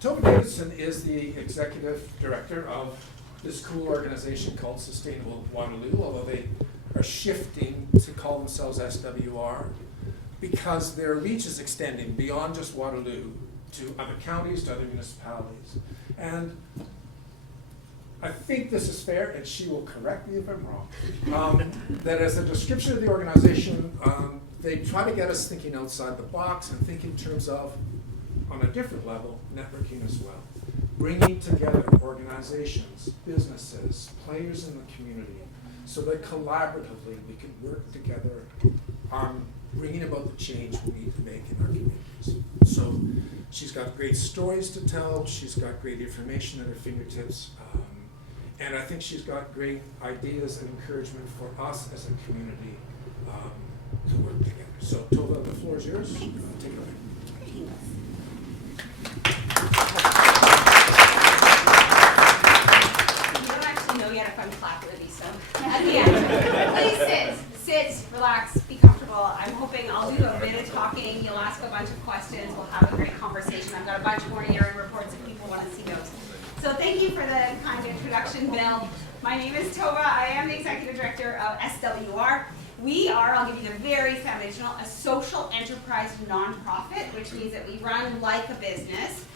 Tova Davidson is the executive director of this cool organization called Sustainable Waterloo, although they are shifting to call themselves SWR because their reach is extending beyond just Waterloo to other counties, to other municipalities. And I think this is fair, and she will correct me if I'm wrong, that as a description of the organization, they try to get us thinking outside the box and think in terms of, on a different level, networking as well. Bringing together organizations, businesses, players in the community, so that collaboratively we can work together on bringing about the change we need to make in our communities. So she's got great stories to tell, she's got great information at her fingertips, and I think she's got great ideas and encouragement for us as a community to work together. So Tova, the floor is yours. Take it away. You don't actually know yet if I'm clap-worthy, so at the end, please sit, relax, be comfortable. I'm hoping I'll do a bit of talking. You'll ask a bunch of questions. We'll have a great conversation. I've got a bunch more year-end reports if people want to see those. So thank you for the kind introduction, Bill. My name is Tova. I am the Executive Director of SWR. We are, I'll give you the very foundational, a social enterprise nonprofit, which means that we run like a business.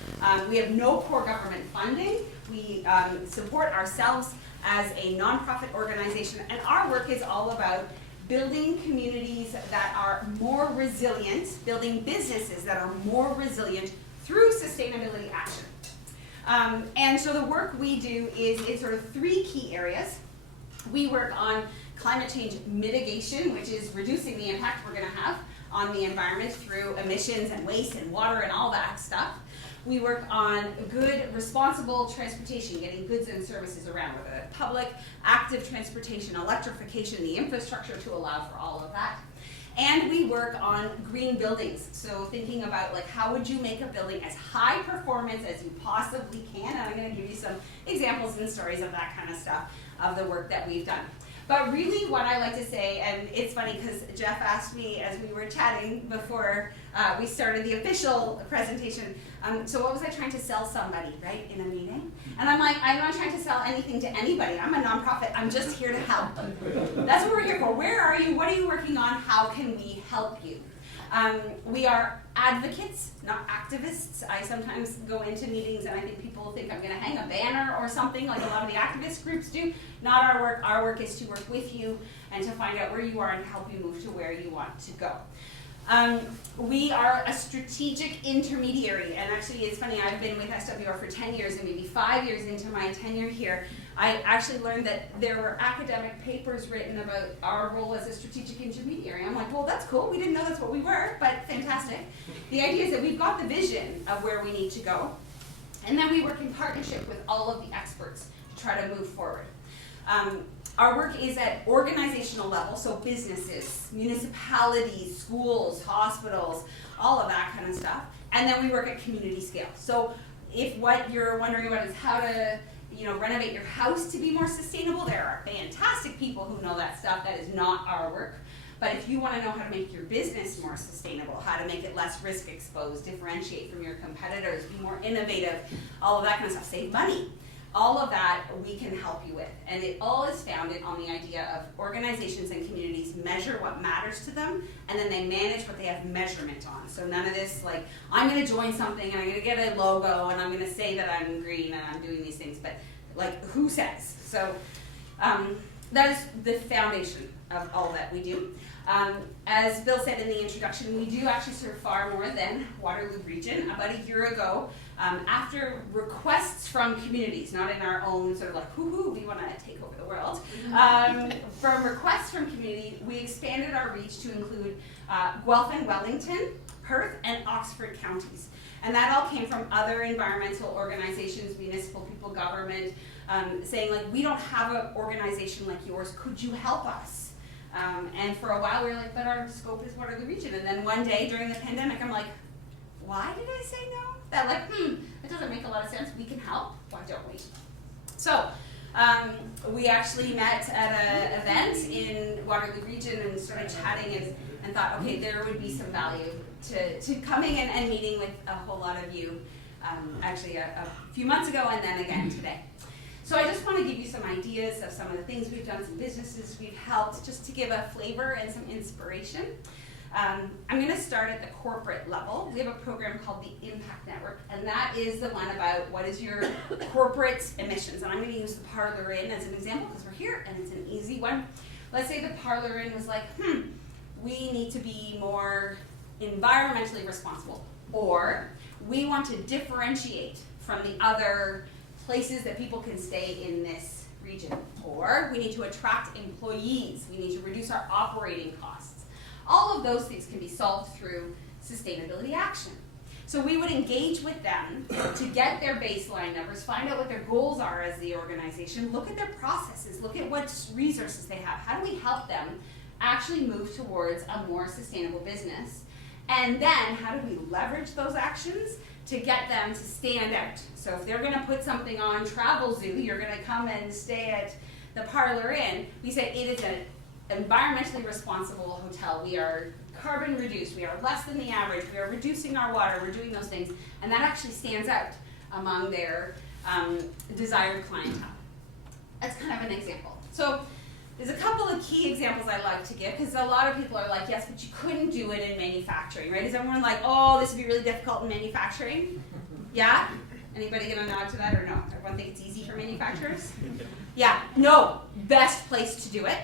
We have no core government funding. We support ourselves as a nonprofit organization, and our work is all about building communities that are more resilient, building businesses that are more resilient through sustainability action. And so the work we do is in sort of three key areas. We work on climate change mitigation, which is reducing the impact we're going to have on the environment through emissions and waste and water and all that stuff. We work on good, responsible transportation, getting goods and services around, whether that's public, active transportation, electrification, the infrastructure to allow for all of that. And we work on green buildings, so thinking about like how would you make a building as high performance as you possibly can, and I'm going to give you some examples and stories of that kind of stuff of the work that we've done. But really what I like to say, and it's funny because Jeff asked me as we were chatting before we started the official presentation, so what was I trying to sell somebody, right, in a meeting? And I'm like, I'm not trying to sell anything to anybody. I'm a nonprofit. I'm just here to help. That's what we're here for. Where are you? What are you working on? How can we help you? We are advocates, not activists. I sometimes go into meetings and I think people think I'm going to hang a banner or something like a lot of the activist groups do. Not our work. Our work is to work with you and to find out where you are and help you move to where you want to go. We are a strategic intermediary, and actually it's funny, I've been with SWR for 10 years and maybe 5 years into my tenure here, I actually learned that there were academic papers written about our role as a strategic intermediary. I'm like, well, that's cool. We didn't know that's what we were, but fantastic. The idea is that we've got the vision of where we need to go, and then we work in partnership with all of the experts to try to move forward. Our work is at organizational level, so businesses, municipalities, schools, hospitals, all of that kind of stuff. And then we work at community scale. So if what you're wondering about is how to renovate your house to be more sustainable, there are fantastic people who know that stuff. That is not our work. But if you want to know how to make your business more sustainable, how to make it less risk exposed, differentiate from your competitors, be more innovative, all of that kind of stuff, save money. All of that we can help you with. And it all is founded on the idea of organizations and communities measure what matters to them, and then they manage what they have measurement on. So none of this like, I'm going to join something and I'm going to get a logo and I'm going to say that I'm green and I'm doing these things, but like who says? So that is the foundation of all that we do. As Bill said in the introduction, we do actually serve far more than Waterloo Region. About a year ago, after requests from communities, not in our own sort of like, hoo-hoo, we want to take over the world, from requests from community, we expanded our reach to include Guelph and Wellington, Perth, and Oxford counties. And that all came from other environmental organizations, municipal people, government, saying like, we don't have an organization like yours, could you help us? And for a while we were like, but our scope is Waterloo Region. And then one day during the pandemic, I'm like, why did I say no? That like, that doesn't make a lot of sense. We can help. Why don't we? So we actually met at an event in Waterloo Region and started chatting and thought, okay, there would be some value to coming and meeting with a whole lot of you actually a few months ago and then again today. So I just want to give you some ideas of some of the things we've done, some businesses we've helped, just to give a flavor and some inspiration. I'm going to start at the corporate level. We have a program called the Impact Network, and that is the one about what is your corporate emissions. And I'm going to use the Parlour Inn as an example because we're here and it's an easy one. Let's say the Parlour Inn was like, we need to be more environmentally responsible, or we want to differentiate from the other places that people can stay in this region, or we need to attract employees, we need to reduce our operating costs. All of those things can be solved through sustainability action. So we would engage with them to get their baseline numbers, find out what their goals are as the organization, look at their processes, look at what resources they have. How do we help them actually move towards a more sustainable business? And then how do we leverage those actions to get them to stand out? So if they're going to put something on Travel Zoo, you're going to come and stay at the Parlour Inn, we say it is an environmentally responsible hotel. We are carbon reduced, we are less than the average, we are reducing our water, we're doing those things, and that actually stands out among their desired clientele. That's kind of an example. So there's a couple of key examples I like to give, because a lot of people are like, yes, but you couldn't do it in manufacturing, right? Is everyone like, oh, this would be really difficult in manufacturing? Yeah? Anybody gonna nod to that or no? Everyone think it's easy for manufacturers? Yeah, no, best place to do it.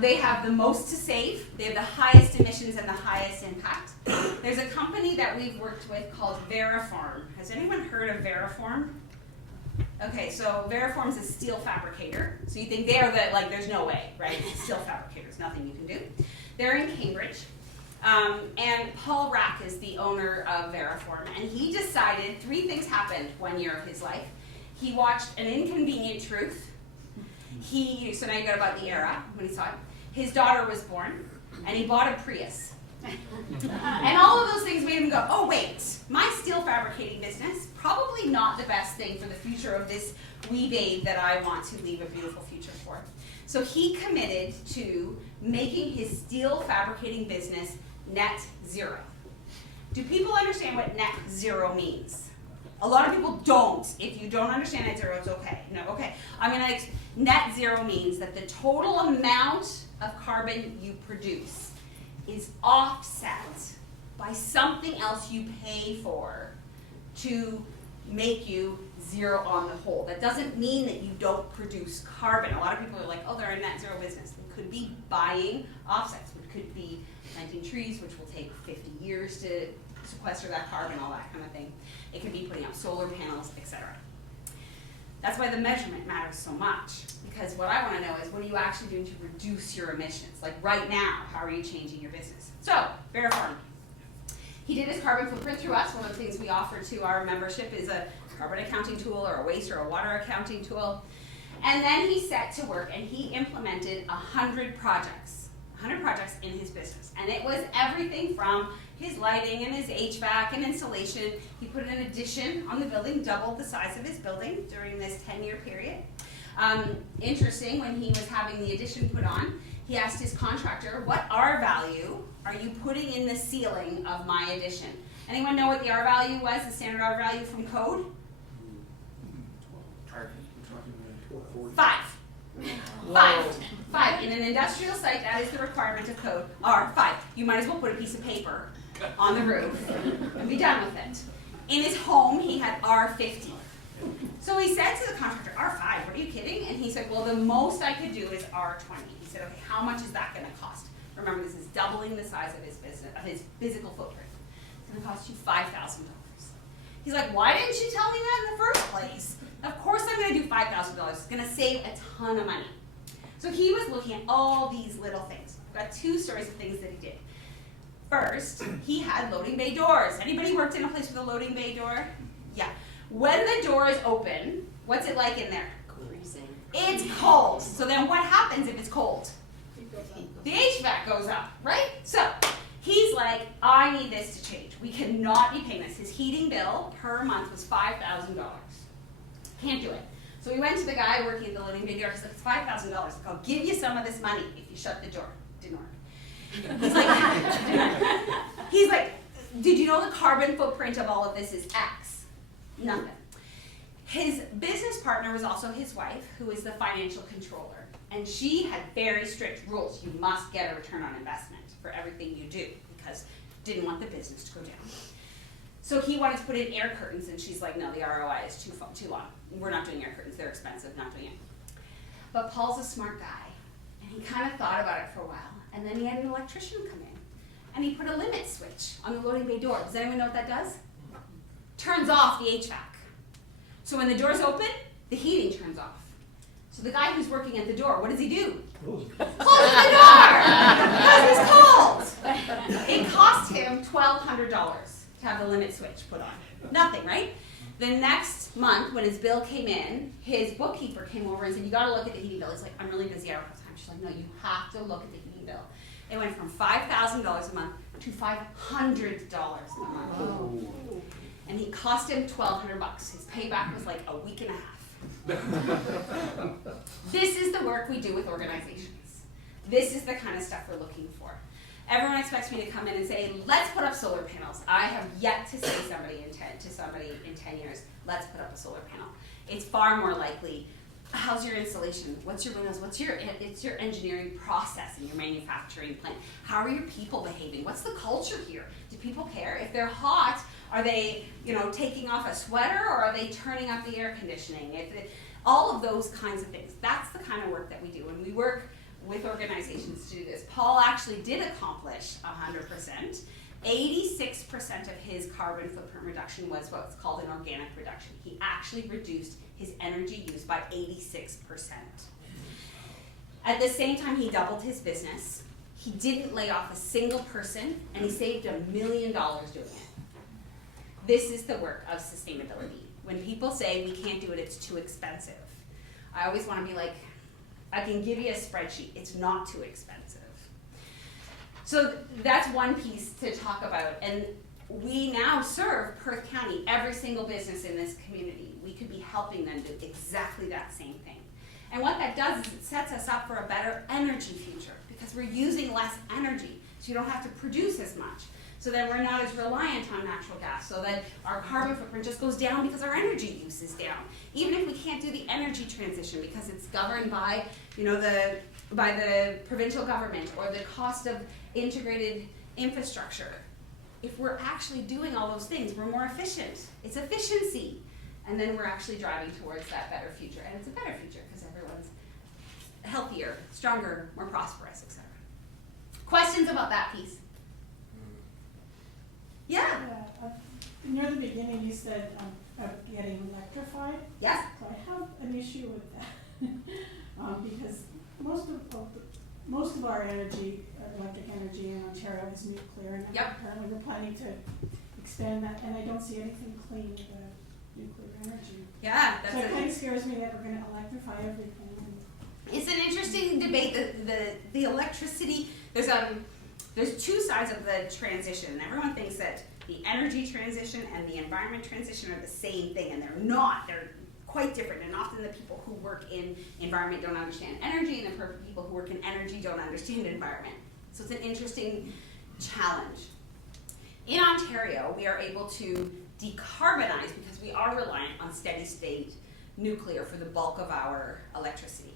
They have the most to save, they have the highest emissions and the highest impact. There's a company that we've worked with called Veriform. Has anyone heard of Veriform? Okay, so Veriform's a steel fabricator. So you think they're the, like, there's no way, right? Steel fabricators, nothing you can do. They're in Cambridge. And Paul Rack is the owner of Veriform. And he decided 3 things happened 1 year of his life. He watched An Inconvenient Truth. So now you got about the era when he saw it. His daughter was born, and he bought a Prius. And all of those things made him go, oh wait, my steel fabricating business, probably not the best thing for the future of this wee babe that I want to leave a beautiful future for. So he committed to making his steel fabricating business net zero. Do people understand what net zero means? A lot of people don't. If you don't understand net zero, it's okay. No, okay. Net zero means that the total amount of carbon you produce is offset by something else you pay for to make you zero on the whole. That doesn't mean that you don't produce carbon. A lot of people are like, oh, they're a net zero business. They could be buying offsets. It could be planting trees, which will take 50 years to sequester that carbon, all that kind of thing. It could be putting up solar panels, etc. That's why the measurement matters so much, because what I want to know is, what are you actually doing to reduce your emissions? Like right now, how are you changing your business? So, Veriform. He did his carbon footprint through us. One of the things we offer to our membership is a carbon accounting tool or a waste or a water accounting tool. And then he set to work and he implemented 100 projects in his business. And it was everything from his lighting and his HVAC and installation. He put an addition on the building, doubled the size of his building during this 10-year period. Interesting, when he was having the addition put on, he asked his contractor, what R value are you putting in the ceiling of my addition? Anyone know what the R value was, the standard R value from code? 5. 5. In an industrial site, that is the requirement of code. R5. You might as well put a piece of paper on the roof and be done with it. In his home, he had R50. So he said to the contractor, R5, are you kidding? And he said, well, the most I could do is R20. He said, okay, how much is that going to cost? Remember, this is doubling the size of his business, of his physical footprint. It's going to cost you $5,000. He's like, why didn't you tell me that in the first place? Of course I'm going to do $5,000. It's going to save a ton of money. So he was looking at all these little things. I've got 2 stories of things that he did. First, he had loading bay doors. Anybody worked in a place with a loading bay door? Yeah. When the door is open, what's it like in there? Freezing. It's cold. So then what happens if it's cold? The HVAC goes up, right? So he's like, I need this to change. We cannot be paying this. His heating bill per month was $5,000. Can't do it. So we went to the guy working at the loading bay door. He's like, it's $5,000. I'll give you some of this money if you shut the door. Didn't work. He's like, did you know the carbon footprint of all of this is X? Nothing. His business partner was also his wife, who is the financial controller. And she had very strict rules. You must get a return on investment for everything you do, because didn't want the business to go down. So he wanted to put in air curtains, and she's like, no, the ROI is too long. We're not doing air curtains, they're expensive, not doing it. But Paul's a smart guy, and he kind of thought about it for a while, and then he had an electrician come in, and he put a limit switch on the loading bay door. Does anyone know what that does? Turns off the HVAC. So when the door's open, the heating turns off. So the guy who's working at the door, what does he do? Closes the door! Because he's cold! It cost him $1,200 to have the limit switch put on. Nothing, right? The next month, when his bill came in, his bookkeeper came over and said, you gotta look at the heating bill. He's like, I'm really busy, I don't have time. She's like, no, you have to look at the heating bill. It went from $5,000 a month to $500 a month. Oh. And he cost him $1,200. His payback was like a week and a half. This is the work we do with organizations. This is the kind of stuff we're looking for. Everyone expects me to come in and say, let's put up solar panels. I have yet to say to somebody in 10 years, let's put up a solar panel. It's far more likely, how's your installation? What's your windows? It's your engineering process and your manufacturing plant. How are your people behaving? What's the culture here? Do people care? If they're hot, are they, taking off a sweater, or are they turning up the air conditioning? All of those kinds of things. That's the kind of work that we do, and we work with organizations to do this. Paul actually did accomplish 100%. 86% of his carbon footprint reduction was what's called an organic reduction. He actually reduced his energy use by 86%. At the same time, he doubled his business. He didn't lay off a single person, and he saved $1 million doing it. This is the work of sustainability. When people say we can't do it, it's too expensive, I always want to be like, I can give you a spreadsheet. It's not too expensive. So that's one piece to talk about. And we now serve Perth County, every single business in this community. We could be helping them do exactly that same thing. And what that does is it sets us up for a better energy future, because we're using less energy, so you don't have to produce as much. So then we're not as reliant on natural gas, so that our carbon footprint just goes down because our energy use is down. Even if we can't do the energy transition because it's governed by, by the provincial government, or the cost of integrated infrastructure. If we're actually doing all those things, we're more efficient. It's efficiency. And then we're actually driving towards that better future. And it's a better future because everyone's healthier, stronger, more prosperous, etc. Questions about that piece? Yeah. Near the beginning, you said about getting electrified. Yes. So I have an issue with that because most of our energy, electric energy in Ontario, is nuclear, and apparently we're planning to expand that. And I don't see anything clean about nuclear energy. Yeah, so it kind of scares me that we're going to electrify everything. It's an interesting debate. The electricity. There's two sides of the transition. Everyone thinks that the energy transition and the environment transition are the same thing, and they're not. They're quite different, and often the people who work in environment don't understand energy, and the people who work in energy don't understand environment. So it's an interesting challenge. In Ontario, we are able to decarbonize because we are reliant on steady state nuclear for the bulk of our electricity.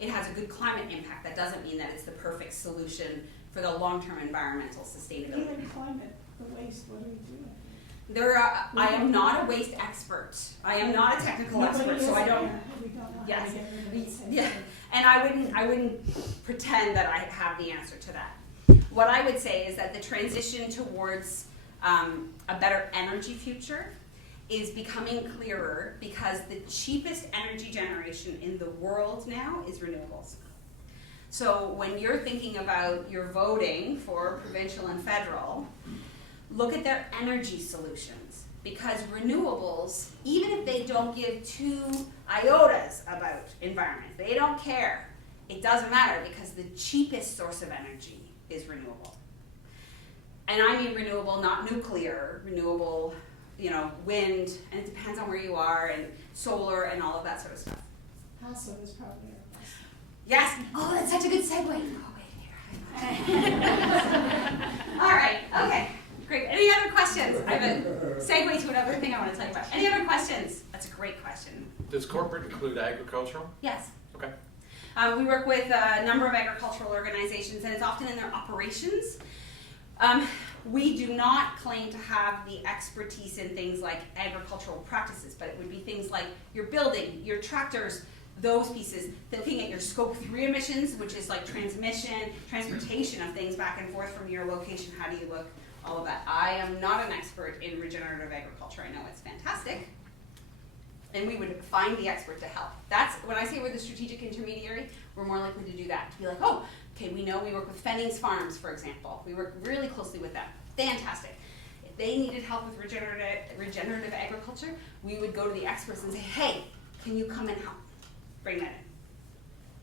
It has a good climate impact. That doesn't mean that it's the perfect solution for the long-term environmental sustainability. Even climate, the waste, what do we do? I am not a waste expert. I am not a technical expert, so I don't. We don't know Yes. how to get rid of it. Yeah, and I wouldn't pretend that I have the answer to that. What I would say is that the transition towards a better energy future is becoming clearer because the cheapest energy generation in the world now is renewables. So when you're thinking about your voting for provincial and federal, look at their energy solutions, because renewables, even if they don't give 2 iotas about environment, they don't care. It doesn't matter because the cheapest source of energy is renewable. And I mean renewable, not nuclear, renewable, wind, and it depends on where you are, and solar and all of that sort of stuff. Also, is probably our best. Yes. Oh, that's such a good segue. Oh, wait here. All right. Okay. Great. Any other questions? I have a segue to another thing I want to tell you about. Any other questions? That's a great question. Does corporate include agricultural? Yes. Okay. We work with a number of agricultural organizations, and it's often in their operations. We do not claim to have the expertise in things like agricultural practices, but it would be things like your building, your tractors, those pieces. Looking at your scope 3 emissions, which is like transportation of things back and forth from your location. How do you look? All of that. I am not an expert in regenerative agriculture. I know it's fantastic. And we would find the expert to help. That's when I say we're the strategic intermediary, we're more likely to do that. To be like, oh, okay, we know we work with Fennings Farms, for example. We work really closely with them. Fantastic. If they needed help with regenerative agriculture, we would go to the experts and say, hey, can you come and help? Bring that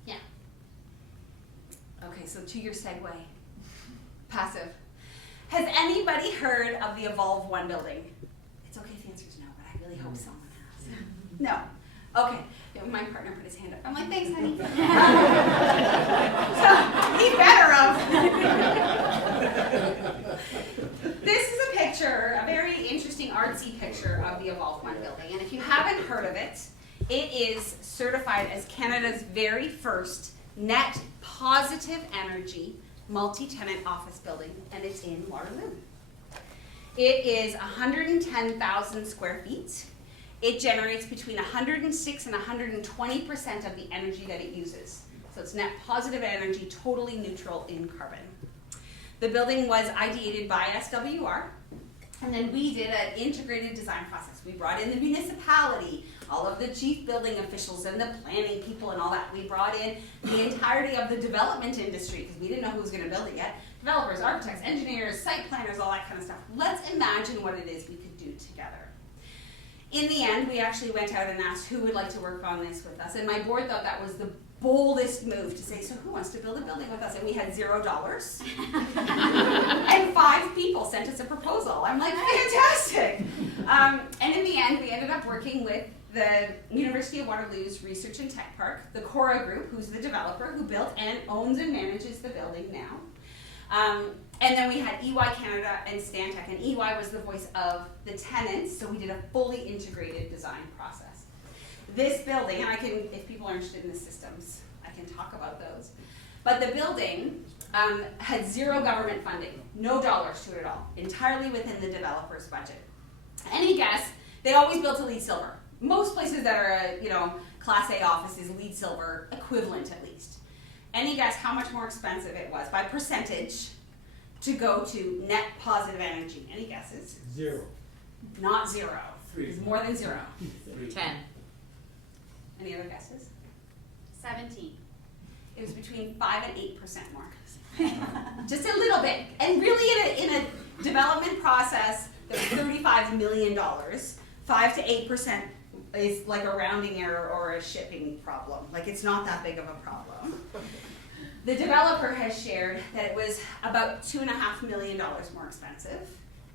in. Yeah. Okay, so to your segue. Passive. Has anybody heard of the Evolve 1 building? It's okay if the answer is no, but I really hope someone has. No. Okay. My partner put his hand up. I'm like, thanks, honey. So, he better have. This is a picture, a very interesting artsy picture of the Evolve 1 building. And if you haven't heard of it, it is certified as Canada's very first net positive energy multi-tenant office building, and it's in Waterloo. It is 110,000 square feet. It generates between 106 and 120% of the energy that it uses. So it's net positive energy, totally neutral in carbon. The building was ideated by SWR, and then we did an integrated design process. We brought in the municipality, all of the chief building officials and the planning people and all that. We brought in the entirety of the development industry because we didn't know who was going to build it yet. Developers, architects, engineers, site planners, all that kind of stuff. Let's imagine what it is we could do together. In the end, we actually went out and asked who would like to work on this with us. And my board thought that was the boldest move to say, so who wants to build a building with us? And we had $0. And 5 people sent us a proposal. I'm like, fantastic. And in the end, we ended up working with the University of Waterloo's Research and Tech Park, the Cora Group, who's the developer who built and owns and manages the building now. And then we had EY Canada and Stantec, and EY was the voice of the tenants, so we did a fully integrated design process. This building, and I can, if people are interested in the systems, I can talk about those. But the building had 0 government funding, no dollars to it at all, entirely within the developer's budget. Any guess? They always built a LEED Silver. Most places that are, Class A office is LEED Silver equivalent at least. Any guess how much more expensive it was by percentage to go to net positive energy? Any guesses? 0. Not 0. 3. It's more than 0. 10. Any other guesses? 17. It was between 5 and 8% more. Just a little bit. And really in a development process that was $35 million, 5 to 8% is like a rounding error or a shipping problem. Like, it's not that big of a problem. The developer has shared that it was about $2.5 million more expensive,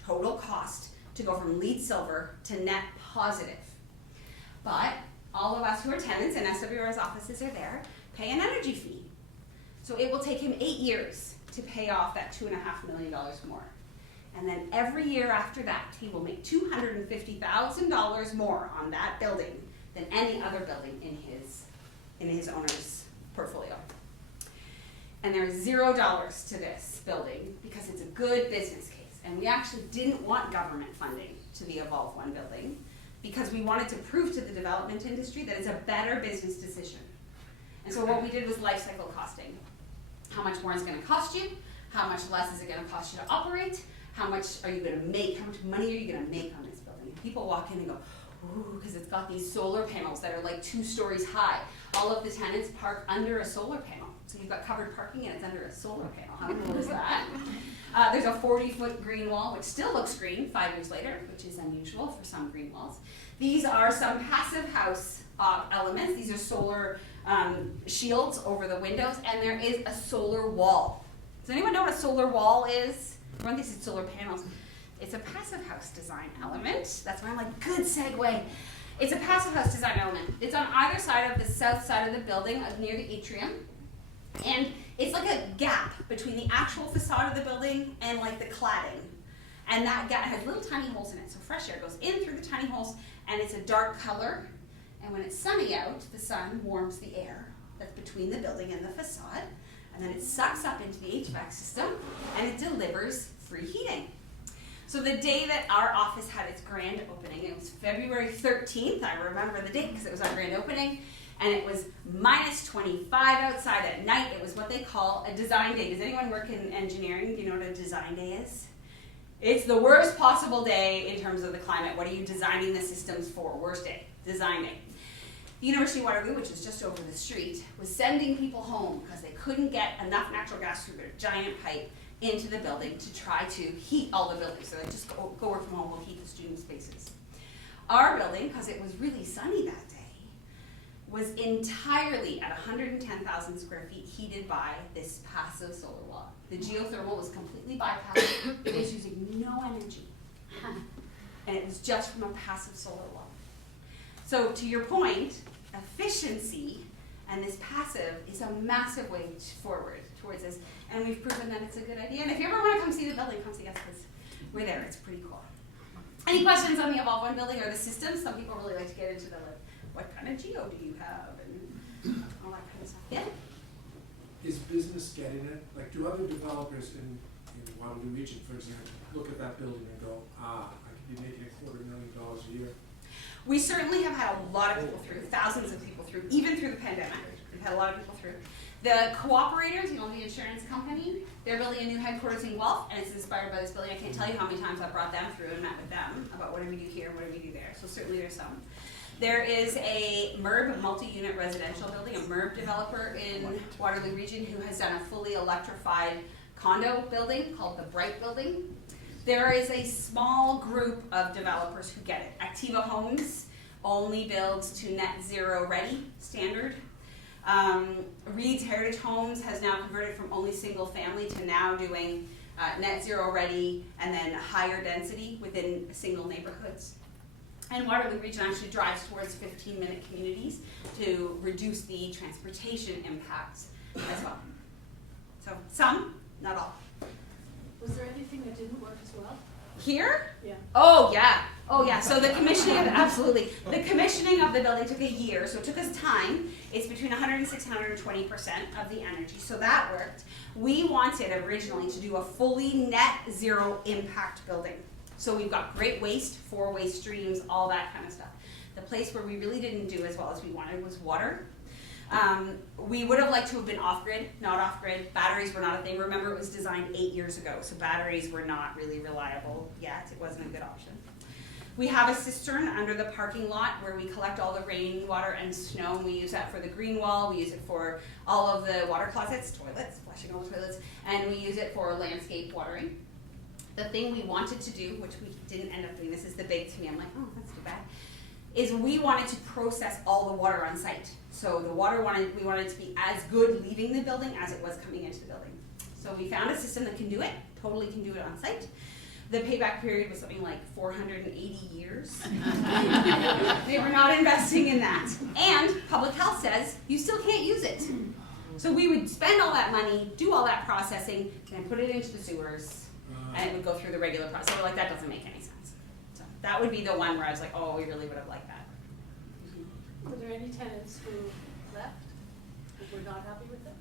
total cost, to go from LEED Silver to net positive. But all of us who are tenants, and SWR's offices are there, pay an energy fee. So it will take him 8 years to pay off that $2.5 million more. And then every year after that, he will make $250,000 more on that building than any other building in his owner's portfolio. And there's $0 to this building because it's a good business case. And we actually didn't want government funding to the Evolve 1 building because we wanted to prove to the development industry that it's a better business decision. And so what we did was life cycle costing. How much more is it going to cost you? How much less is it going to cost you to operate? How much are you going to make? How much money are you going to make on this building? And people walk in and go, ooh, because it's got these solar panels that are like 2 stories high. All of the tenants park under a solar panel. So you've got covered parking and it's under a solar panel. How cool is that? There's a 40-foot green wall, which still looks green 5 years later, which is unusual for some green walls. These are some passive house elements. These are solar shields over the windows, and there is a solar wall. Does anyone know what a solar wall is? Everyone thinks it's solar panels. It's a passive house design element. That's why I'm like, good segue. It's a passive house design element. It's on either side of the south side of the building, near the atrium. And it's like a gap between the actual facade of the building and like the cladding. And that has little tiny holes in it, so fresh air goes in through the tiny holes, and it's a dark color. And when it's sunny out, the sun warms the air that's between the building and the facade, and then it sucks up into the HVAC system, and it delivers free heating. So the day that our office had its grand opening, it was February 13th, I remember the date because it was our grand opening, and it was minus 25 outside at night. It was what they call a design day. Does anyone work in engineering? Do you know what a design day is? It's the worst possible day in terms of the climate. What are you designing the systems for? Worst day, design day. The University of Waterloo, which is just over the street, was sending people home because they couldn't get enough natural gas through their giant pipe into the building to try to heat all the buildings. So they just go work from home, we'll heat the student spaces. Our building, because it was really sunny that day, was entirely at 110,000 square feet heated by this passive solar wall. The geothermal was completely bypassed. It was using no energy. And it was just from a passive solar wall. So to your point, efficiency and this passive is a massive way forward towards this. And we've proven that it's a good idea. And if you ever want to come see the building, come see us because we're there. It's pretty cool. Any questions on the Evolve One building or the systems? Some people really like to get into the what kind of geo do you have and all that kind of stuff. Yeah? Is business getting it? Like, do other developers in Waterloo region, for example, look at that building and go, I could be making $250,000 a year? We certainly have had a lot of people through, thousands of people through, even through the pandemic. We've had a lot of people through. The cooperators, the insurance company, they're building a new headquarters in Guelph, and it's inspired by this building. I can't tell you how many times I've brought them through and met with them about what do we do here, what do we do there. So certainly there's some. There is a MURB, a multi-unit residential building, a MURB developer in Waterloo region who has done a fully electrified condo building called the Bright Building. There is a small group of developers who get it. Activa Homes only builds to net zero ready standard. Reed's Heritage Homes has now converted from only single family to now doing net zero ready and then higher density within single neighborhoods. And Waterloo region actually drives towards 15-minute communities to reduce the transportation impacts as well. So some, not all. Was there anything that didn't work as well? Here? Yeah. Oh yeah. Oh yeah. So the commissioning of absolutely. The commissioning of the building took a year, so it took us time. It's between 106 and 120% of the energy. So that worked. We wanted originally to do a fully net zero impact building. So we've got great waste, 4 waste streams, all that kind of stuff. The place where we really didn't do as well as we wanted was water. We would have liked to have been off-grid, not off-grid. Batteries were not a thing. Remember, it was designed 8 years ago, so batteries were not really reliable yet. It wasn't a good option. We have a cistern under the parking lot where we collect all the rainwater and snow, and we use that for the green wall. We use it for all of the water closets, toilets, flushing all the toilets, and we use it for landscape watering. The thing we wanted to do, which we didn't end up doing, this is the big to me, I'm like, oh, that's too bad, is we wanted to process all the water on site. So the water we wanted it to be as good leaving the building as it was coming into the building. So we found a system that can do it, totally can do it on site. The payback period was something like 480 years. They were not investing in that. And public health says you still can't use it. So we would spend all that money, do all that processing, and put it into the sewers, and it would go through the regular process. So we're like, that doesn't make any sense. So that would be the one where I was like, oh, we really would have liked that. Were there any tenants who left, who were not happy with it?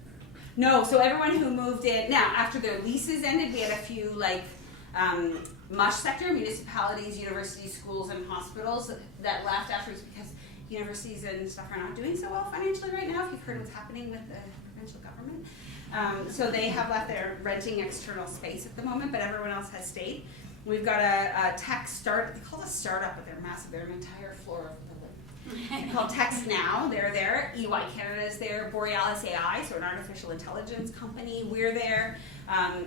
No, so everyone who moved in, now after their leases ended, we had a few MUSH sector, municipalities, universities, schools, and hospitals that left afterwards because universities and stuff are not doing so well financially right now, if you've heard what's happening with the provincial government. So they have left their renting external space at the moment, but everyone else has stayed. We've got a tech start, they call it a startup, but they're massive. They're an entire floor of the building. Called Text Now, they're there. EY Canada is there. Borealis AI, so an artificial intelligence company, we're there.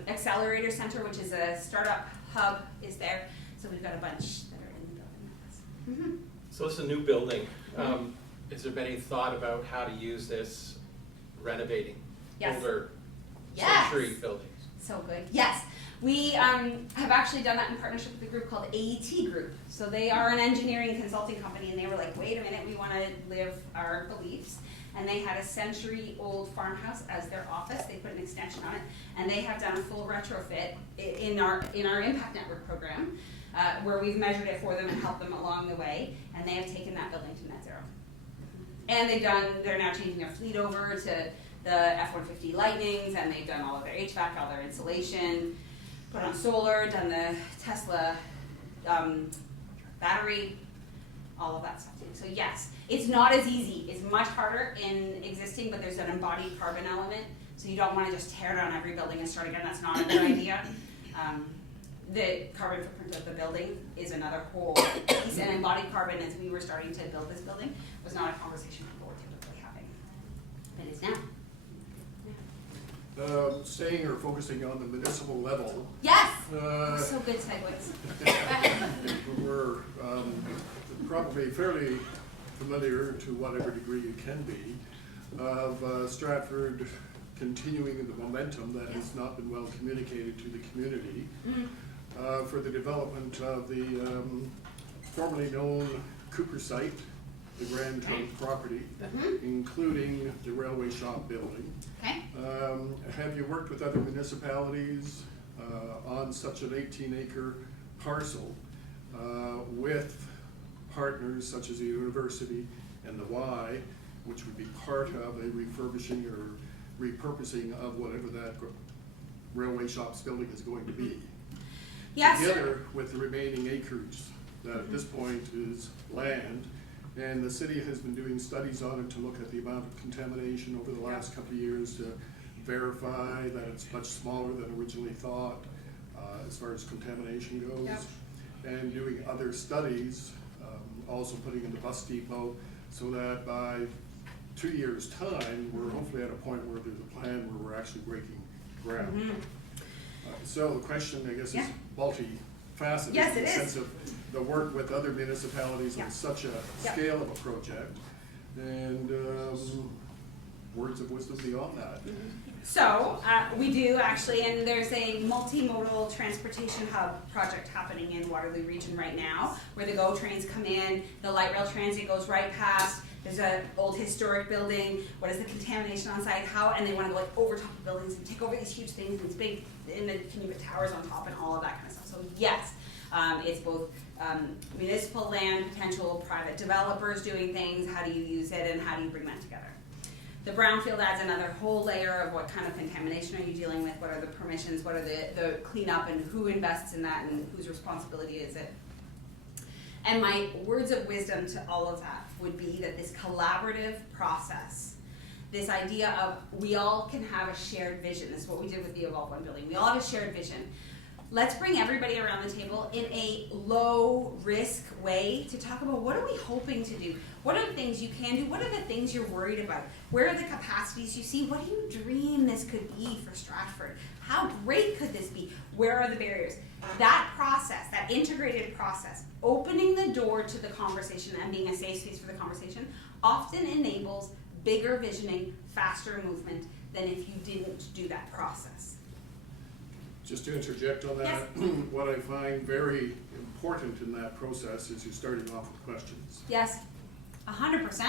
Accelerator Center, which is a startup hub, is there. So we've got a bunch that are in the building with us. Mm-hmm. So this is a new building. Has there been any thought about how to use this renovating Yes. older Yes. century buildings? So good. Yes. We have actually done that in partnership with a group called AET Group. So they are an engineering consulting company, and they were like, wait a minute, we want to live our beliefs. And they had a century-old farmhouse as their office. They put an extension on it, and they have done a full retrofit in our Impact Network program, where we've measured it for them and helped them along the way, and they have taken that building to net zero. And they're now changing their fleet over to the F-150 Lightnings, and they've done all of their HVAC, all their insulation, put on solar, done the Tesla battery, all of that stuff too. So yes, it's not as easy. It's much harder in existing, but there's an embodied carbon element. So you don't want to just tear down every building and start again. That's not a good idea. The carbon footprint of the building is another whole piece. And embodied carbon, as we were starting to build this building, was not a conversation people were typically having. But it's now. Staying or focusing on the municipal level, Yes! So good segues. we're probably fairly familiar to whatever degree you can be of Stratford continuing the momentum that has not been well communicated to the community for the development of the formerly known Cooper site, the Grand Trunk property, including the railway shop building. Okay. Have you worked with other municipalities on such an 18-acre parcel with partners such as the university and the Y, which would be part of a refurbishing or repurposing of whatever that railway shops building is going to be? Yes. Together with the remaining acres that at this point is land, and the city has been doing studies on it to look at the amount of contamination over the last couple of years to verify that it's much smaller than originally thought as far as contamination goes, and doing other studies, also putting in the bus depot, so that by 2 years' time, we're hopefully at a point where there's a plan where we're actually breaking ground. So the question, I guess, is multifaceted Yes, in it the is. sense of the work with other municipalities on such a scale of a project, and words of wisdom beyond that. So we do actually, and there's a multimodal transportation hub project happening in Waterloo region right now, where the GO trains come in, the light rail transit goes right past. There's an old historic building. What is the contamination on site? How? And they want to go like over top of buildings and take over these huge things and it's big. And then can you put towers on top and all of that kind of stuff? So yes, it's both municipal land, potential private developers doing things. How do you use it and how do you bring that together? The brownfield adds another whole layer of what kind of contamination are you dealing with? What are the permissions? What are the cleanup and who invests in that and whose responsibility is it? And my words of wisdom to all of that would be that this collaborative process, this idea of we all can have a shared vision. This is what we did with the Evolve One building. We all have a shared vision. Let's bring everybody around the table in a low risk way to talk about what are we hoping to do? What are the things you can do? What are the things you're worried about? Where are the capacities you see? What do you dream this could be for Stratford? How great could this be? Where are the barriers? That process, that integrated process, opening the door to the conversation and being a safe space for the conversation often enables bigger visioning, faster movement than if you didn't do that process. Just to interject on that, Yes. what I find very important in that process is you're starting off with questions. Yes, 100%.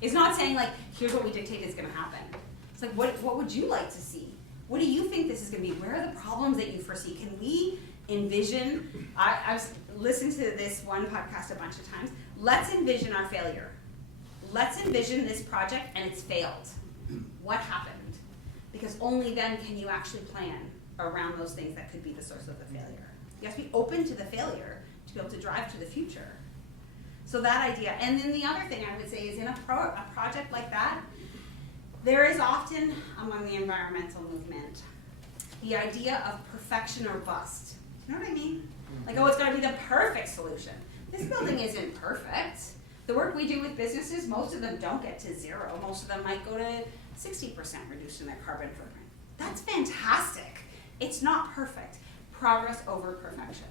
It's not saying like, here's what we dictate is gonna happen. It's like, what would you like to see? What do you think this is gonna be? Where are the problems that you foresee? Can we envision, I've listened to this one podcast a bunch of times, let's envision our failure. Let's envision this project and it's failed. What happened? Because only then can you actually plan around those things that could be the source of the failure. You have to be open to the failure to be able to drive to the future. So that idea, and then the other thing I would say is in a project like that, there is often among the environmental movement the idea of perfection or bust. You know what I mean? Like, oh, it's gotta be the perfect solution. This building isn't perfect. The work we do with businesses, most of them don't get to zero. Most of them might go to 60% reduced in their carbon footprint. That's fantastic. It's not perfect. Progress over perfection.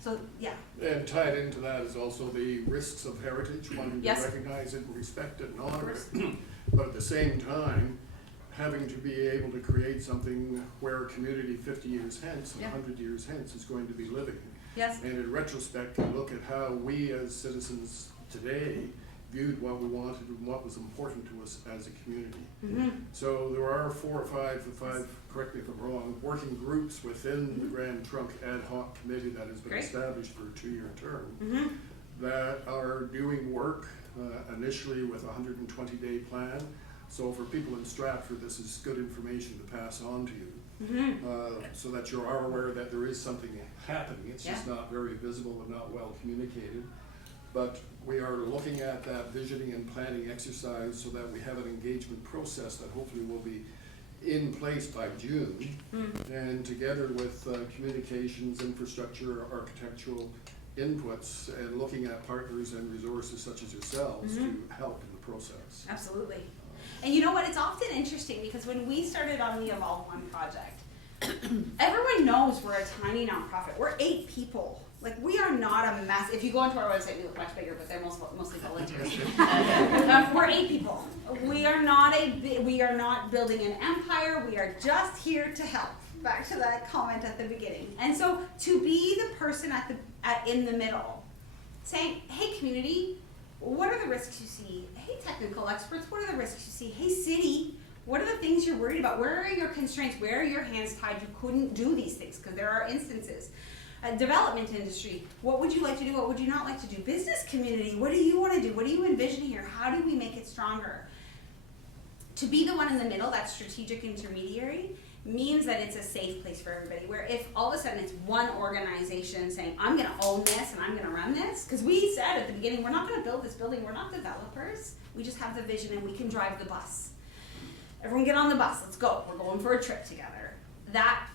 So, yeah. And tied into that is also the risks of heritage, wanting Yes. to recognize it, respect it, and honor it. But at the same time, having to be able to create something where a community 50 years hence, and Yeah. 100 years hence is going to be living. Yes. And in retrospect, can look at how we as citizens today viewed what we wanted and what was important to us as a community. Mm-hmm. So there are 4 or 5, correct me if I'm wrong, working groups within the Grand Trunk Ad Hoc Committee that has been Great. established for a 2-year term Mm-hmm. that are doing work initially with a 120-day plan. So for people in Stratford, this is good information to pass on to you. Mm-hmm. So that you are aware that there is something happening. It's just Yeah. not very visible and not well communicated. But we are looking at that visioning and planning exercise so that we have an engagement process that hopefully will be in place by June. And together with communications, infrastructure, architectural inputs, and looking at partners and resources such as yourselves to help in the process. Absolutely. And you know what? It's often interesting because when we started on the Evolve One project, everyone knows we're a tiny nonprofit. We're 8 people. Like, we are not a mass. If you go onto our website, we look much bigger, but they're mostly volunteers. We're 8 people. We are not building an empire. We are just here to help. Back to that comment at the beginning. And so to be the person in the middle, saying, hey, community, what are the risks you see? Hey, technical experts, what are the risks you see? Hey, city, what are the things you're worried about? Where are your constraints? Where are your hands tied? You couldn't do these things because there are instances. Development industry, what would you like to do? What would you not like to do? Business community, what do you want to do? What do you envision here? How do we make it stronger? To be the one in the middle, that strategic intermediary, means that it's a safe place for everybody. Where if all of a sudden it's one organization saying, I'm going to own this and I'm going to run this, because we said at the beginning, we're not going to build this building, we're not developers, we just have the vision and we can drive the bus. Everyone get on the bus, let's go, we're going for a trip together. That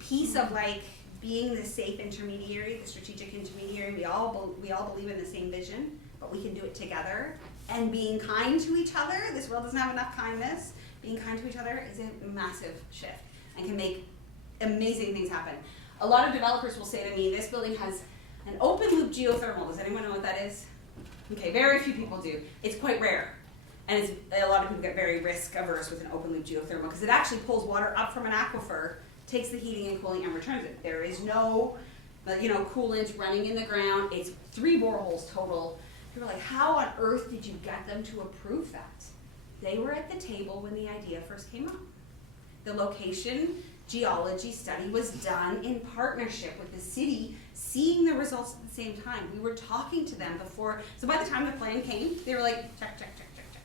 piece of like being the safe intermediary, the strategic intermediary, we all believe in the same vision, but we can do it together. And being kind to each other, this world doesn't have enough kindness. Being kind to each other is a massive shift and can make amazing things happen. A lot of developers will say to me, this building has an open loop geothermal. Does anyone know what that is? Okay, very few people do. It's quite rare. And a lot of people get very risk averse with an open loop geothermal because it actually pulls water up from an aquifer, takes the heating and cooling and returns it. There is no coolant running in the ground. It's 3 boreholes total. People are like, how on earth did you get them to approve that? They were at the table when the idea first came up. The location geology study was done in partnership with the city, seeing the results at the same time. We were talking to them before, so by the time the plan came, they were like, check, check, check, check, check.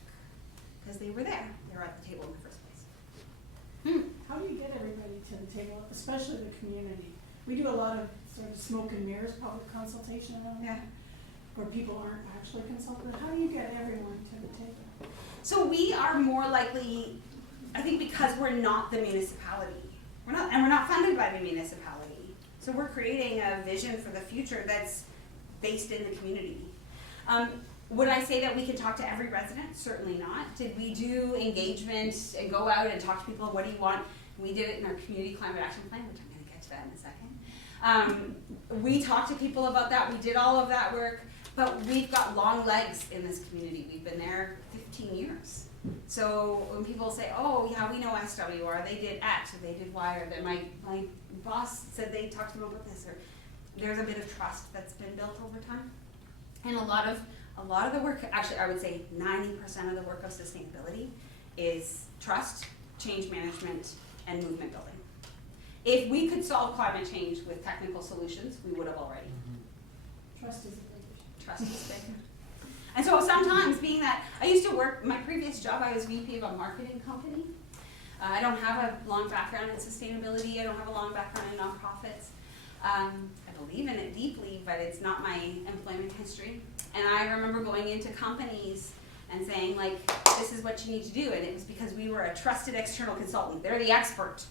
Because they were there. They were at the table in the first place. How do you get everybody to the table, especially the community? We do a lot of sort of smoke and mirrors public consultation around that, where people aren't actually consulted. How do you get everyone to the table? So we are more likely, I think because we're not the municipality. We're not funded by the municipality. So we're creating a vision for the future that's based in the community. Would I say that we can talk to every resident? Certainly not. Did we do engagement and go out and talk to people, what do you want? We did it in our community climate action plan, which I'm gonna get to that in a second. We talked to people about that, we did all of that work, but we've got long legs in this community. We've been there 15 years. So when people say, oh yeah, we know SWR, they did X, or they did Y, or that my boss said they talked to them about this, or there's a bit of trust that's been built over time. And a lot of the work, actually I would say 90% of the work of sustainability is trust, change management, and movement building. If we could solve climate change with technical solutions, we would have already. Trust is a big issue. Trust is big. And so sometimes, being that I used to work, my previous job, I was VP of a marketing company. I don't have a long background in sustainability. I don't have a long background in nonprofits. I believe in it deeply, but it's not my employment history. And I remember going into companies and saying, like, this is what you need to do. And it was because we were a trusted external consultant. They're the expert.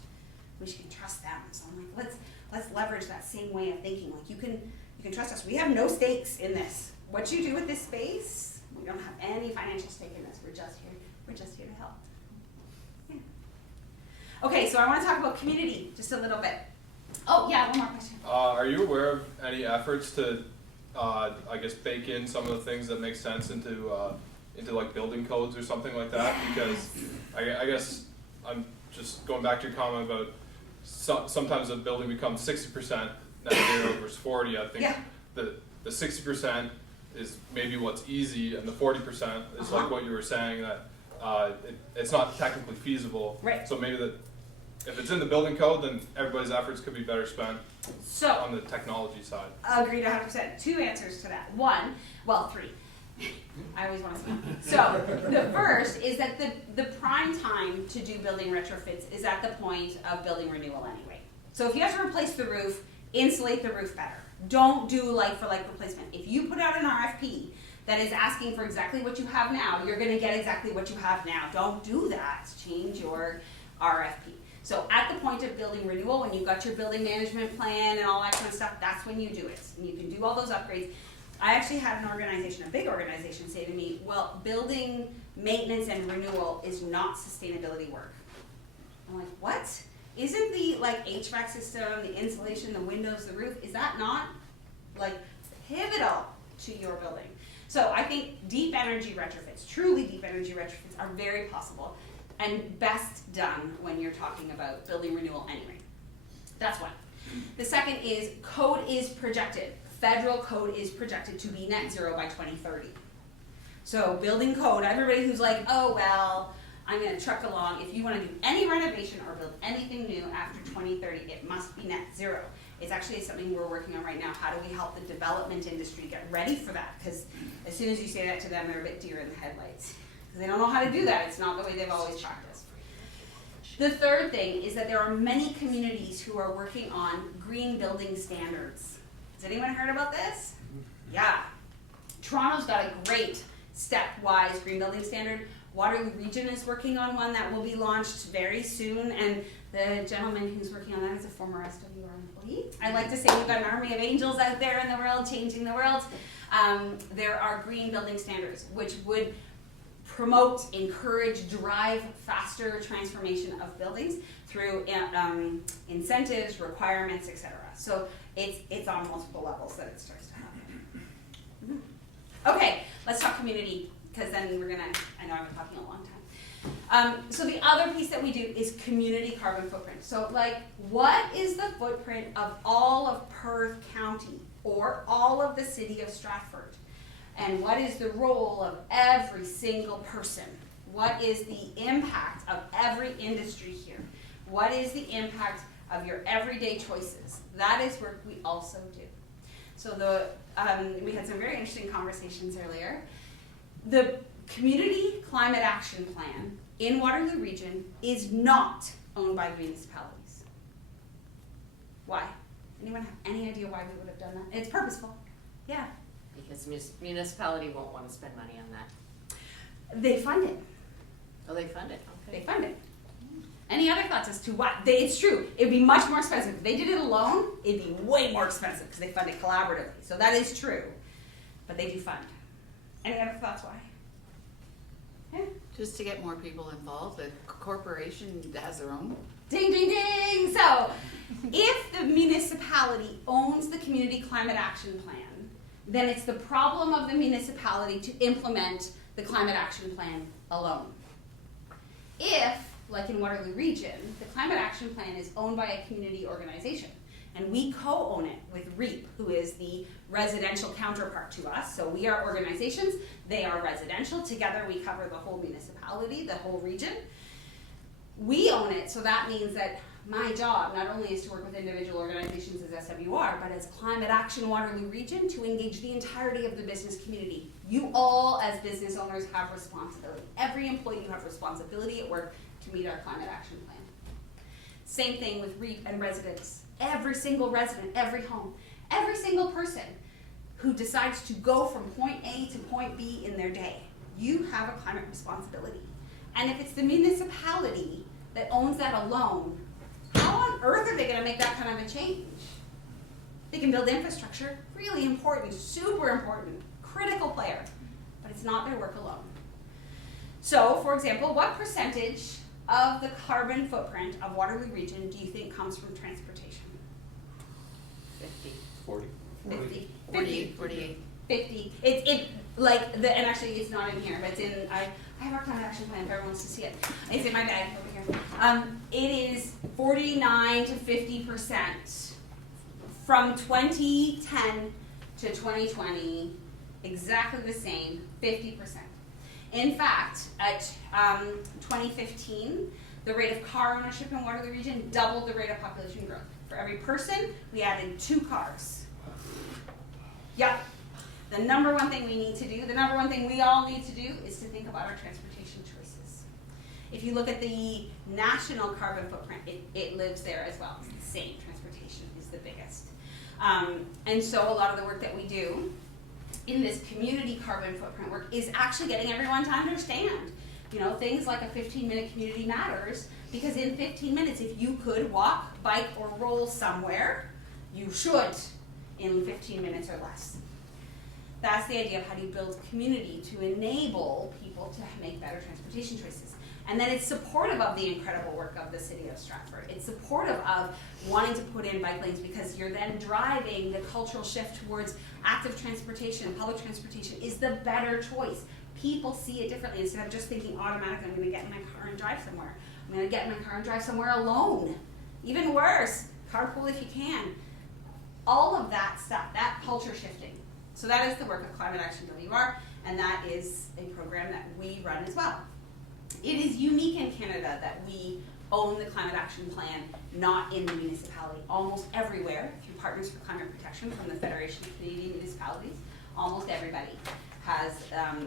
We should trust them. So I'm like, let's leverage that same way of thinking. Like, you can trust us. We have no stakes in this. What you do with this space, we don't have any financial stake in this. We're just here to help. Yeah. Okay, so I want to talk about community just a little bit. Oh yeah, one more question. Are you aware of any efforts to, I guess, bake in some of the things that make sense into into like building codes or something like that, because I guess I'm just going back to your comment about sometimes a building becomes 60% net zero versus 40. I think the 60% is maybe what's easy, and the 40% is like what you were saying, that it's not technically feasible. Right. So maybe that if it's in the building code, then everybody's efforts could be better spent on the technology side. Agreed 100%. Two answers to that. One, well, three. I always want to speak. So the first is that the prime time to do building retrofits is at the point of building renewal anyway. So if you have to replace the roof, insulate the roof better. Don't do like for like replacement. If you put out an RFP that is asking for exactly what you have now, you're going to get exactly what you have now. Don't do that. Change your RFP. So at the point of building renewal, when you've got your building management plan and all that kind of stuff, that's when you do it. And you can do all those upgrades. I actually had an organization, a big organization, say to me, well, building maintenance and renewal is not sustainability work. I'm like, what? Isn't the like HVAC system, the insulation, the windows, the roof, is that not like pivotal to your building? So I think deep energy retrofits, truly deep energy retrofits, are very possible and best done when you're talking about building renewal anyway. That's one. The second is code is projected. Federal code is projected to be net zero by 2030. So building code, everybody who's like, oh, well, I'm going to truck along. If you want to do any renovation or build anything new after 2030, it must be net zero. It's actually something we're working on right now. How do we help the development industry get ready for that? Because as soon as you say that to them, they're a bit deer in the headlights. Because they don't know how to do that. It's not the way they've always practiced. The third thing is that there are many communities who are working on green building standards. Has anyone heard about this? Yeah. Toronto's got a great stepwise green building standard. Waterloo Region is working on one that will be launched very soon, and the gentleman who's working on that is a former SWR employee. I like to say we've got an army of angels out there in the world changing the world. There are green building standards which would promote, encourage, drive faster transformation of buildings through incentives, requirements, etc. So it's on multiple levels that it starts to happen. Okay, let's talk community, because then I know I've been talking a long time. So the other piece that we do is community carbon footprint. So like, what is the footprint of all of Perth County or all of the city of Stratford? And what is the role of every single person? What is the impact of every industry here? What is the impact of your everyday choices? That is work we also do. So we had some very interesting conversations earlier. The Community Climate Action Plan in Waterloo Region is not owned by municipalities. Why? Anyone have any idea why we would have done that? It's purposeful. Yeah. Because municipality won't want to spend money on that. They fund it. Oh, they fund it, okay. They fund it. Any other thoughts as to why? It's true. It'd be much more expensive. If they did it alone, it'd be way more expensive because they fund it collaboratively. So that is true. But they do fund. Any other thoughts why? Yeah. Just to get more people involved. The corporation has their own. Ding, ding, ding. So if the municipality owns the Community Climate Action Plan, then it's the problem of the municipality to implement the Climate Action Plan alone. If, like in Waterloo Region, the Climate Action Plan is owned by a community organization, and we co-own it with REAP, who is the residential counterpart to us. So we are organizations, they are residential. Together we cover the whole municipality, the whole region. We own it, so that means that my job not only is to work with individual organizations as SWR, but as Climate Action Waterloo Region to engage the entirety of the business community. You all as business owners have responsibility. Every employee, you have responsibility at work to meet our Climate Action Plan. Same thing with REAP and residents. Every single resident, every home, every single person who decides to go from point A to point B in their day, you have a climate responsibility. And if it's the municipality that owns that alone, how on earth are they going to make that kind of a change? They can build infrastructure, really important, super important, critical player, but it's not their work alone. So, for example, what percentage of the carbon footprint of Waterloo Region do you think comes from transportation? 50. 40. 50. 48. 50. and actually it's not in here, but it's in, I have our climate action plan if everyone wants to see it. It's in my bag over here. It is 49 to 50% from 2010 to 2020, exactly the same, 50%. In fact, at 2015, the rate of car ownership in Waterloo Region doubled the rate of population growth. For every person, we added 2 cars. Yep. The number one thing we need to do, the number one thing we all need to do is to think about our transportation choices. If you look at the national carbon footprint, it lives there as well. It's the same. Transportation is the biggest. And so a lot of the work that we do in this community carbon footprint work is actually getting everyone to understand, things like a 15-minute community matters, because in 15 minutes, if you could walk, bike, or roll somewhere, you should in 15 minutes or less. That's the idea of how do you build community to enable people to make better transportation choices. And then it's supportive of the incredible work of the city of Stratford. It's supportive of wanting to put in bike lanes, because you're then driving the cultural shift towards active transportation. Public transportation is the better choice. People see it differently. Instead of just thinking automatically, I'm going to get in my car and drive somewhere. I'm going to get in my car and drive somewhere alone. Even worse, carpool if you can. All of that stuff, that culture shifting. So that is the work of Climate Action WR, and that is a program that we run as well. It is unique in Canada that we own the Climate Action Plan, not in the municipality. Almost everywhere, through Partners for Climate Protection from the Federation of Canadian Municipalities, almost everybody has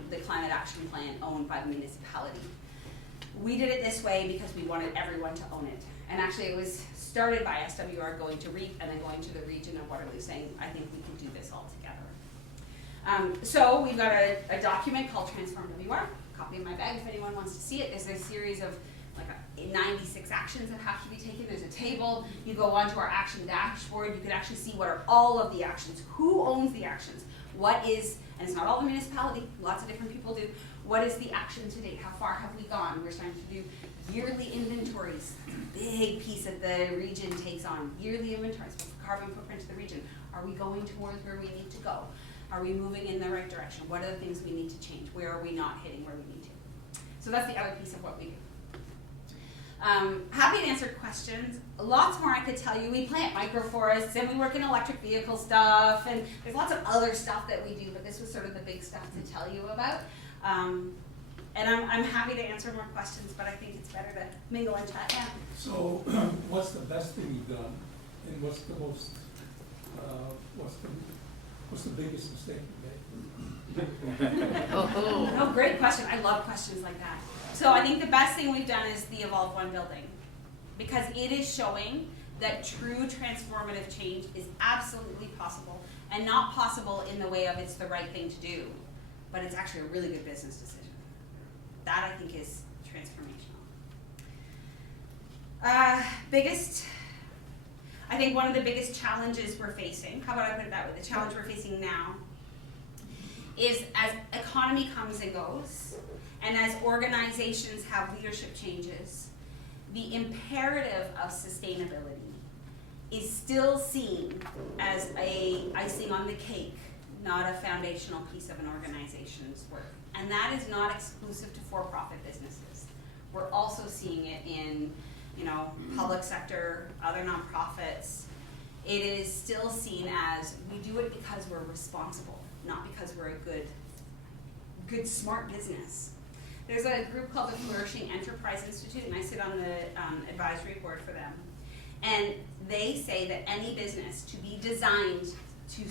the Climate Action Plan owned by the municipality. We did it this way because we wanted everyone to own it. And actually it was started by SWR going to REAP and then going to the region of Waterloo saying, I think we can do this all together. So we've got a document called Transform WR, copy in my bag if anyone wants to see it. There's a series of 96 actions that have to be taken. There's a table. You go onto our action dashboard. You can actually see what are all of the actions. Who owns the actions? What is, and it's not all the municipality, lots of different people do. What is the action to date? How far have we gone? We're starting to do yearly inventories. Big piece that the region takes on. Yearly inventories for carbon footprint to the region. Are we going towards where we need to go? Are we moving in the right direction? What are the things we need to change? Where are we not hitting where we need to? So that's the other piece of what we do. Happy to answer questions. Lots more I could tell you. We plant microforests and we work in electric vehicle stuff, and there's lots of other stuff that we do, but this was sort of the big stuff to tell you about. And I'm happy to answer more questions, but I think it's better to mingle and chat now. So what's the best thing you've done, and what's the most, what's the biggest mistake you made? Oh, great question. I love questions like that. So I think the best thing we've done is the Evolve One building, because it is showing that true transformative change is absolutely possible, and not possible in the way of it's the right thing to do, but it's actually a really good business decision. That I think is transformational. I think one of the biggest challenges we're facing, how about I put it that way, the challenge we're facing now is as economy comes and goes, and as organizations have leadership changes, the imperative of sustainability is still seen as a icing on the cake, not a foundational piece of an organization's work. And that is not exclusive to for-profit businesses. We're also seeing it in, public sector, other nonprofits. It is still seen as we do it because we're responsible, not because we're a good smart business. There's a group called the Flourishing Enterprise Institute, and I sit on the advisory board for them. And they say that any business to be designed to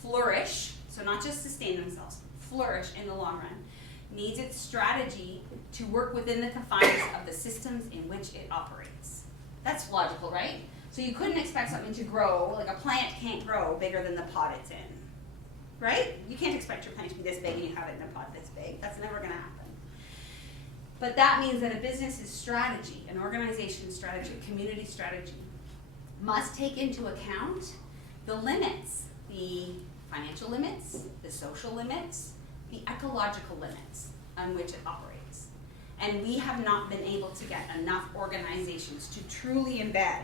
flourish, so not just sustain themselves, flourish in the long run, needs its strategy to work within the confines of the systems in which it operates. That's logical, right? So you couldn't expect something to grow, like a plant can't grow bigger than the pot it's in, right? You can't expect your plant to be this big and you have it in a pot this big. That's never gonna happen. But that means that a business's strategy, an organization's strategy, a community strategy, must take into account the limits, the financial limits, the social limits, the ecological limits on which it operates. And we have not been able to get enough organizations to truly embed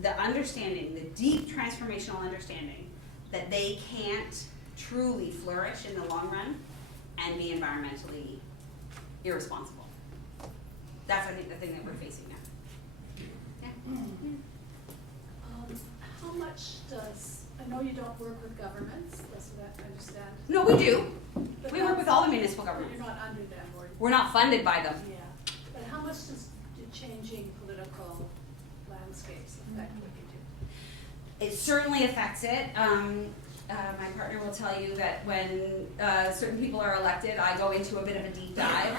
the understanding, the deep transformational understanding that they can't truly flourish in the long run and be environmentally irresponsible. That's, I think, the thing that we're facing now. Yeah. How much does, I know you don't work with governments, that's what I understand. No, we do. But We work with all the municipal But governments. you're not under them, or? We're not funded by them. Yeah, but how much does the changing political landscapes affect what you do? It certainly affects it. My partner will tell you that when certain people are elected, I go into a bit of a deep dive.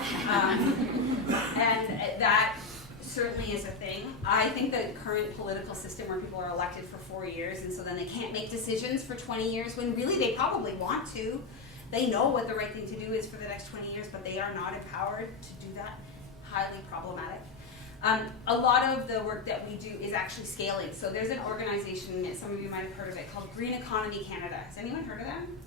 And that certainly is a thing. I think the current political system where people are elected for 4 years and so then they can't make decisions for 20 years when really they probably want to. They know what the right thing to do is for the next 20 years, but they are not empowered to do that. Highly problematic. A lot of the work that we do is actually scaling. So there's an organization, some of you might have heard of it, called Green Economy Canada. Has anyone heard of them?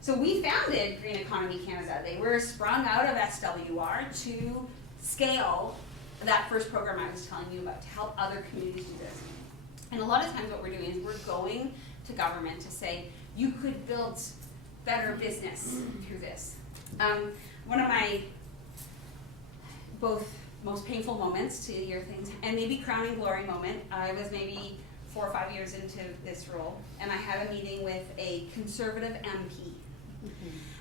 So we founded Green Economy Canada. They were sprung out of SWR to scale that first program I was telling you about, to help other communities do this. And a lot of times what we're doing is we're going to government to say, you could build better business through this. One of my both most painful moments, to your things, and maybe crowning glory moment, I was maybe 4 or 5 years into this role, and I had a meeting with a Conservative MP.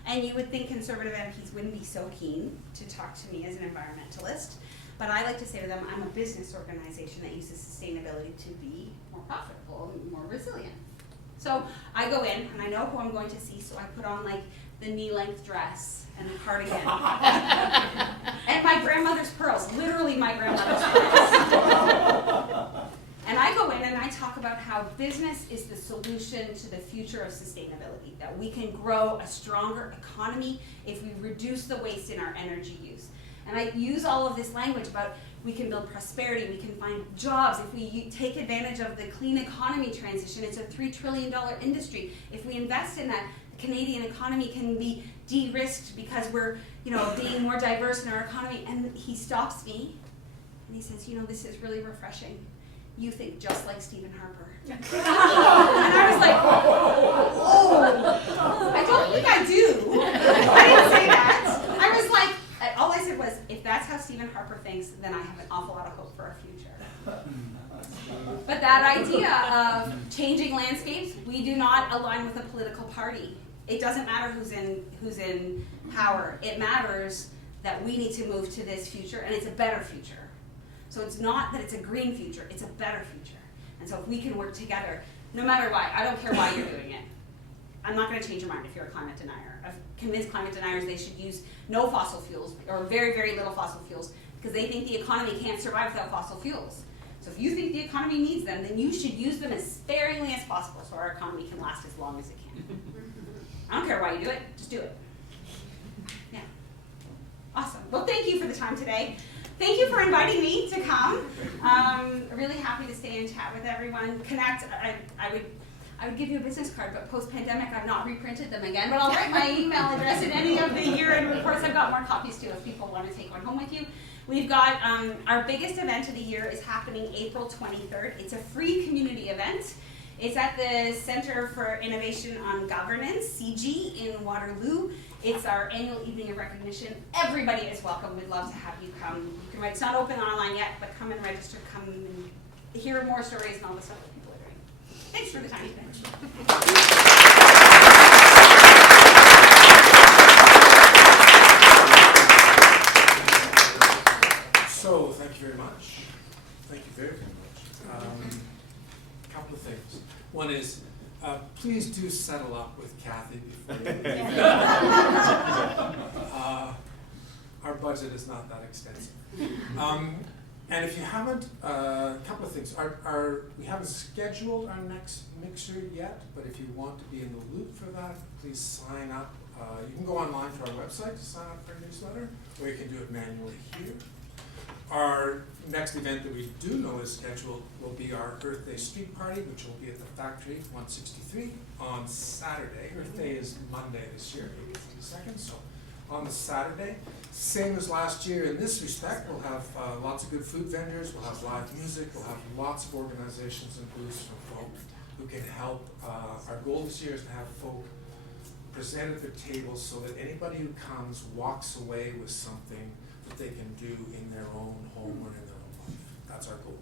And you would think Conservative MPs wouldn't be so keen to talk to me as an environmentalist, but I like to say to them, I'm a business organization that uses sustainability to be more profitable and more resilient. So I go in, and I know who I'm going to see, so I put on like the knee-length dress and a cardigan. And my grandmother's pearls, literally my grandmother's pearls. And I go in and I talk about how business is the solution to the future of sustainability, that we can grow a stronger economy if we reduce the waste in our energy use. And I use all of this language about we can build prosperity, we can find jobs. If we take advantage of the clean economy transition, it's a $3 trillion industry. If we invest in that, the Canadian economy can be de-risked because we're, being more diverse in our economy. And he stops me and he says, this is really refreshing. You think just like Stephen Harper. And I was like, oh, I don't think I do. I didn't say that. I was like, all I said was, if that's how Stephen Harper thinks, then I have an awful lot of hope for our future. But that idea of changing landscapes, we do not align with a political party. It doesn't matter who's in power. It matters that we need to move to this future, and it's a better future. So it's not that it's a green future, it's a better future. And so if we can work together, no matter why, I don't care why you're doing it. I'm not going to change your mind if you're a climate denier. I've convinced climate deniers they should use no fossil fuels, or very, very little fossil fuels, because they think the economy can't survive without fossil fuels. So if you think the economy needs them, then you should use them as sparingly as possible so our economy can last as long as it can. I don't care why you do it, just do it. Yeah. Awesome. Well, thank you for the time today. Thank you for inviting me to come. Really happy to stay in chat with everyone. Connect. I would give you a business card, but post-pandemic I've not reprinted them again. But I'll write my email address in any of the year-end reports. I've got more copies too if people want to take one home with you. We've got our biggest event of the year is happening April 23rd. It's a free community event. It's at the Center for Innovation on Governance, CG, in Waterloo. It's our annual evening of recognition. Everybody is welcome. We'd love to have you come. You can, it's not open online yet, but come and register, come and hear more stories and all the stuff that people are doing. Thanks for the time today. So, thank you very much. Thank you very, very much. A couple of things. One is, please do settle up with Kathy before you leave. Our budget is not that extensive. And if you haven't, a couple of things. We haven't scheduled our next mixer yet, but if you want to be in the loop for that, please sign up. You can go online to our website to sign up for a newsletter, or you can do it manually here. Our next event that we do know is scheduled will be our Earth Day street party, which will be at the Factory 163 on Saturday. Earth Day is Monday this year, April 22nd, so on the Saturday. Same as last year in this respect, we'll have lots of good food vendors, we'll have live music, we'll have lots of organizations and booths from folk who can help. Our goal this year is to have folk presented their tables so that anybody who comes walks away with something that they can do in their own home or in their own life. That's our goal.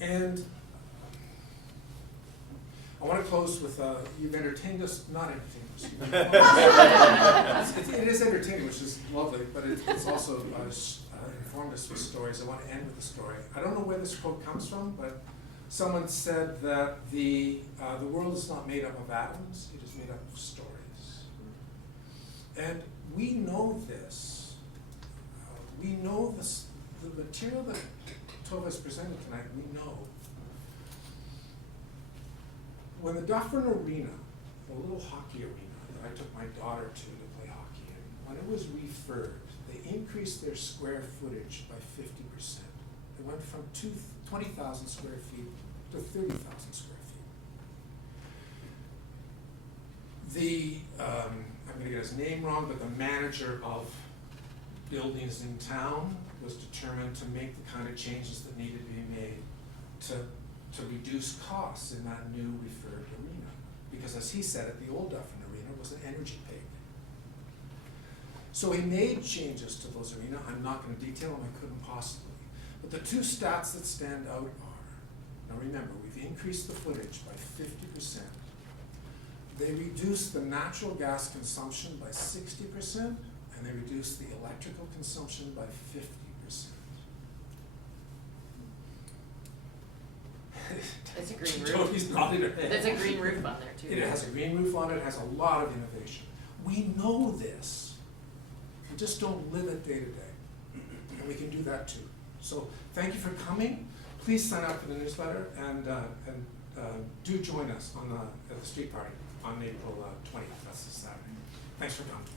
And I want to close with, you've entertained us, not entertained us. It is entertaining, which is lovely, but it's also informed us with stories. I want to end with a story. I don't know where this quote comes from, but someone said that the world is not made up of atoms, it is made up of stories. And we know this. We know this, the material that Tova has presented tonight, we know. When the Dufferin Arena, the little hockey arena that I took my daughter to play hockey in, when it was refurbed, they increased their square footage by 50%. They went from 20,000 square feet to 30,000 square feet. I'm going to get his name wrong, but the manager of buildings in town was determined to make the kind of changes that needed to be made to reduce costs in that new refurbed arena. Because as he said it, the old Dufferin Arena was an energy pig. So he made changes to those arenas. I'm not going to detail them, I couldn't possibly. But the two stats that stand out are, now remember, we've increased the footage by 50%. They reduced the natural gas consumption by 60%, and they reduced the electrical consumption by 50%. It's a green roof. Jody's nodding her head. There's a green roof on there too. It has a green roof on it, it has a lot of innovation. We know this. We just don't live it day to day. And we can do that too. So thank you for coming. Please sign up for the newsletter and do join us on at the street party on April 20th. That's a Saturday. Thanks for coming.